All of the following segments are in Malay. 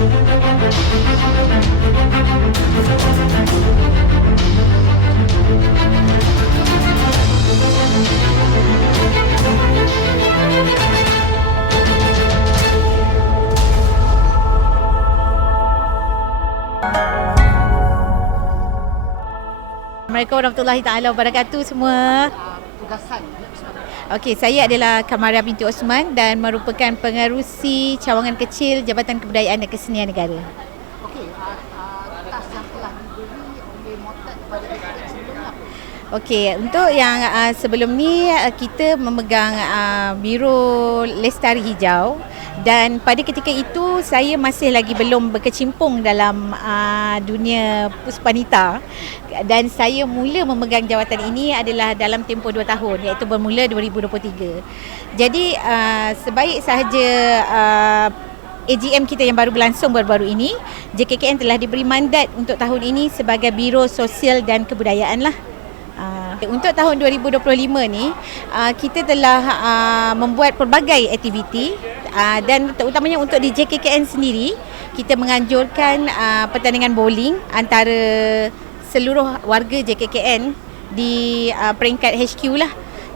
Assalamualaikum warahmatullahi taala wabarakatuh semua. Tugasan Okey, saya adalah Kamaria binti Osman dan merupakan pengerusi cawangan kecil Jabatan Kebudayaan dan Kesenian Negara. okey uh, uh, tas yang telah diberi oleh Motat kepada apa? Okey, untuk yang uh, sebelum ni uh, kita memegang uh, Biro Lestari Hijau dan pada ketika itu saya masih lagi belum berkecimpung dalam uh, dunia puspanita dan saya mula memegang jawatan ini adalah dalam tempoh 2 tahun iaitu bermula 2023. Jadi uh, sebaik sahaja uh, AGM kita yang baru berlangsung baru-baru ini, JKKN telah diberi mandat untuk tahun ini sebagai Biro Sosial dan Kebudayaan lah. Untuk tahun 2025 ni uh, kita telah uh, membuat pelbagai aktiviti uh, dan terutamanya untuk di JKKN sendiri kita menganjurkan pertandingan bowling antara seluruh warga JKKN di peringkat HQ lah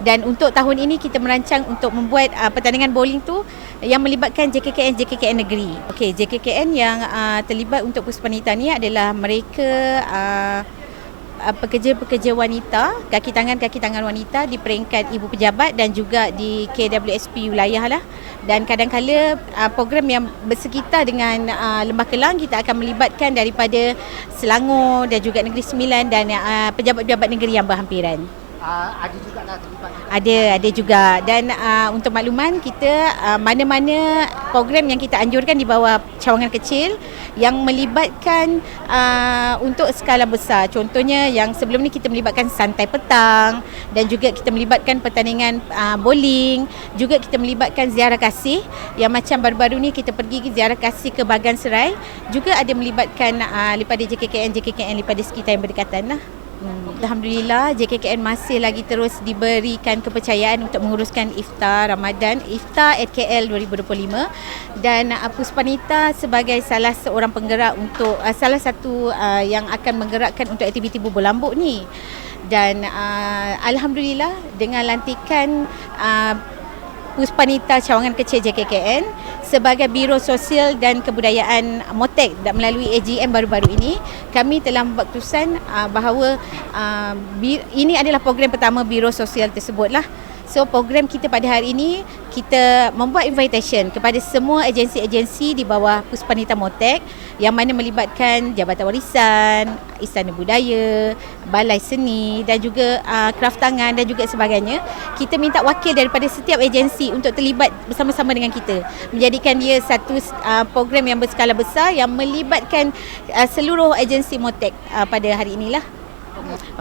dan untuk tahun ini kita merancang untuk membuat uh, pertandingan bowling tu yang melibatkan JKKN JKKN negeri. Okey, JKKN yang uh, terlibat untuk Puspanita ni adalah mereka uh, pekerja-pekerja wanita, kaki tangan-kaki tangan wanita di peringkat ibu pejabat dan juga di KWSP wilayah lah. Dan kadang-kala uh, program yang bersekitar dengan uh, Lembah Kelang kita akan melibatkan daripada Selangor dan juga Negeri Sembilan dan uh, pejabat-pejabat negeri yang berhampiran. Uh, ada juga lah terlibat Ada, ada juga. Dan uh, untuk makluman kita uh, mana-mana program yang kita anjurkan di bawah cawangan kecil yang melibatkan uh, untuk skala besar. Contohnya yang sebelum ni kita melibatkan santai petang dan juga kita melibatkan pertandingan uh, bowling, juga kita melibatkan ziarah kasih yang macam baru-baru ni kita pergi ziarah kasih ke Bagan Serai, juga ada melibatkan uh, daripada JKKN JKKN daripada sekitar yang berdekatan lah. Hmm. Alhamdulillah JKKN masih lagi terus diberikan kepercayaan untuk menguruskan iftar Ramadan Iftar at KL 2025 dan uh, Puspanita sebagai salah seorang penggerak untuk uh, salah satu uh, yang akan menggerakkan untuk aktiviti bubur lambuk ni dan uh, Alhamdulillah dengan lantikan uh, Puspanita Cawangan Kecil JKKN sebagai Biro Sosial dan Kebudayaan Motek dan melalui AGM baru-baru ini kami telah membuat keputusan uh, bahawa uh, ini adalah program pertama Biro Sosial tersebut lah. So program kita pada hari ini kita membuat invitation kepada semua agensi-agensi di bawah Puspanita Motek yang mana melibatkan Jabatan Warisan, Istana Budaya, Balai Seni dan juga uh, kraft tangan dan juga sebagainya. Kita minta wakil daripada setiap agensi untuk terlibat bersama-sama dengan kita. Menjadikan dia satu uh, program yang berskala besar yang melibatkan uh, seluruh agensi Motek uh, pada hari inilah.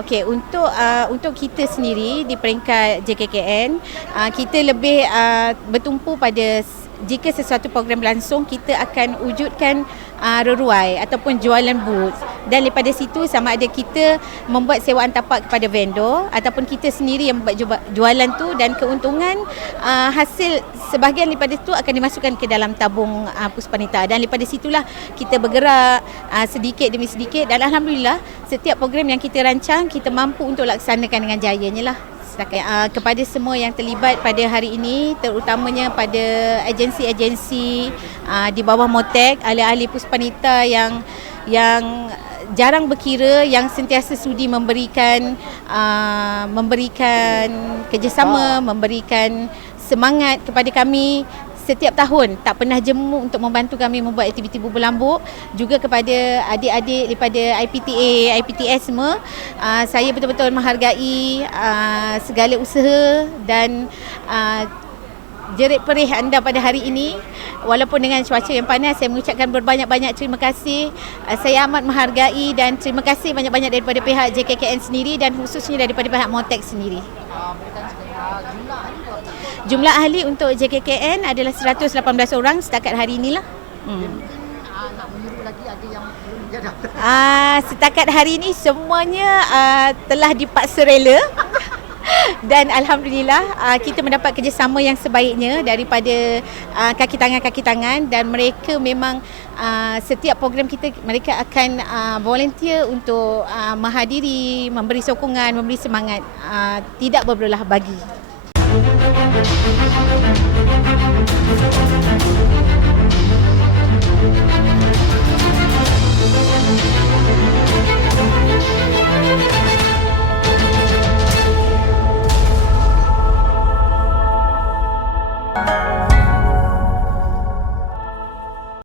Okey, untuk uh, untuk kita sendiri di peringkat JKKN, uh, kita lebih uh, bertumpu pada jika sesuatu program berlangsung kita akan wujudkan uh, reruai ataupun jualan booth. Dan daripada situ sama ada kita membuat sewaan tapak kepada vendor ataupun kita sendiri yang membuat ju- jualan tu dan keuntungan uh, hasil sebahagian daripada itu akan dimasukkan ke dalam tabung uh, Puspanita dan daripada situlah kita bergerak uh, sedikit demi sedikit dan alhamdulillah setiap program yang kita rancang kita mampu untuk laksanakan dengan jayanya lah setakat uh, kepada semua yang terlibat pada hari ini terutamanya pada agensi-agensi uh, di bawah Motek ahli-ahli Puspanita yang yang jarang berkira yang sentiasa sudi memberikan uh, memberikan kerjasama memberikan semangat kepada kami setiap tahun tak pernah jemu untuk membantu kami membuat aktiviti bubur lambuk juga kepada adik-adik daripada IPTA, IPTS semua. Uh, saya betul-betul menghargai uh, segala usaha dan uh, jerit perih anda pada hari ini walaupun dengan cuaca yang panas saya mengucapkan berbanyak-banyak terima kasih uh, saya amat menghargai dan terima kasih banyak-banyak daripada pihak JKKN sendiri dan khususnya daripada pihak Motek sendiri jumlah ahli untuk JKKN adalah 118 orang setakat hari inilah. Hmm. uh, setakat hari ini semuanya uh, telah dipaksa rela. dan alhamdulillah uh, kita mendapat kerjasama yang sebaiknya daripada uh, kaki tangan kaki tangan dan mereka memang uh, setiap program kita mereka akan uh, volunteer untuk uh, menghadiri memberi sokongan memberi semangat uh, tidak berbelah bagi Thank you.